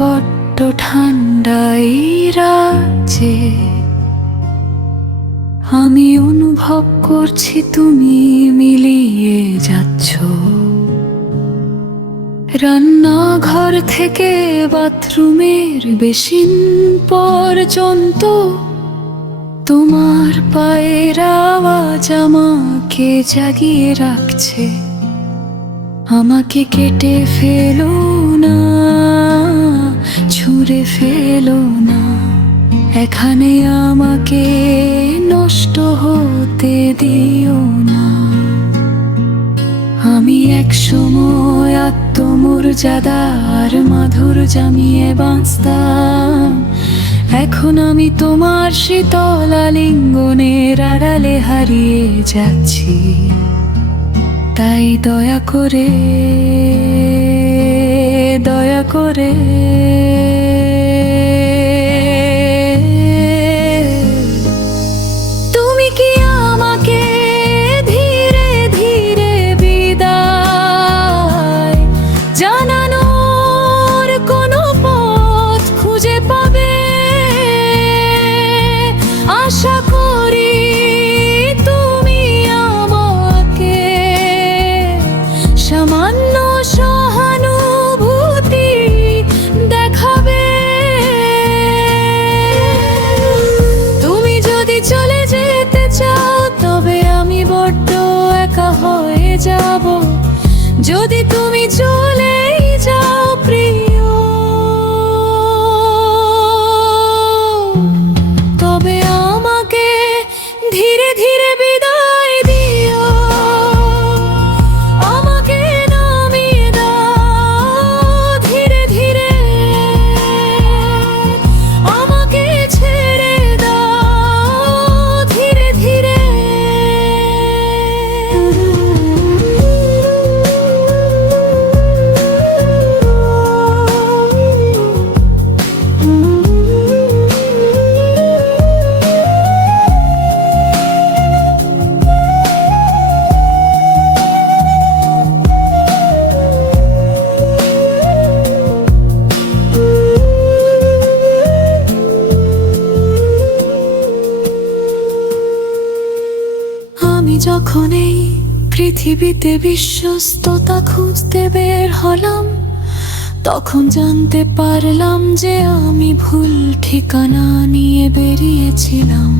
বড্ড ঠান্ডাই রাজ্যে আমি অনুভব করছি তুমি মিলিয়ে যাচ্ছ। রান্নাঘর থেকে বাথরুমের বেসিন পর্যন্ত তোমার পায়ের আওয়াজ আমাকে জাগিয়ে রাখছে। আমাকে কেটে ফেলো না, ছুঁড়ে ফেলো না, এখানে আমাকে নষ্ট হতে দিও না। আমি এক সময় আত্মমর্যাদার মাধুর জামিয়ে বাঁচতাম, এখন আমি তোমার শীতল আলিঙ্গনের আড়ালে হারিয়ে যাচ্ছি। তাই দয়া করে, দয়া করে তুমি কি আমাকে ধীরে ধীরে বিদায় জানানোর কোনো পথ খুঁজে পাবে? আশা করি তুমি আমাকে সামান্য সহানুভূতি দেখাবে। তুমি যদি চলে যেতে চাও তবে আমি বড্ড একা হয়ে যাব। যদি তুমি চলেই যাও প্রিয়, তবে আমাকে ধীরে ধীরে বিদায় দিও। আমাকে নামিয়ে দাও ধীরে ধীরে, আমাকে ছেড়ে দাও ধীরে ধীরে। আমি যখন এই পৃথিবীতে বিশ্বস্ততা খুঁজতে বের হলাম, তখন জানতে পারলাম যে আমি ভুল ঠিকানা নিয়ে বেরিয়েছিলাম।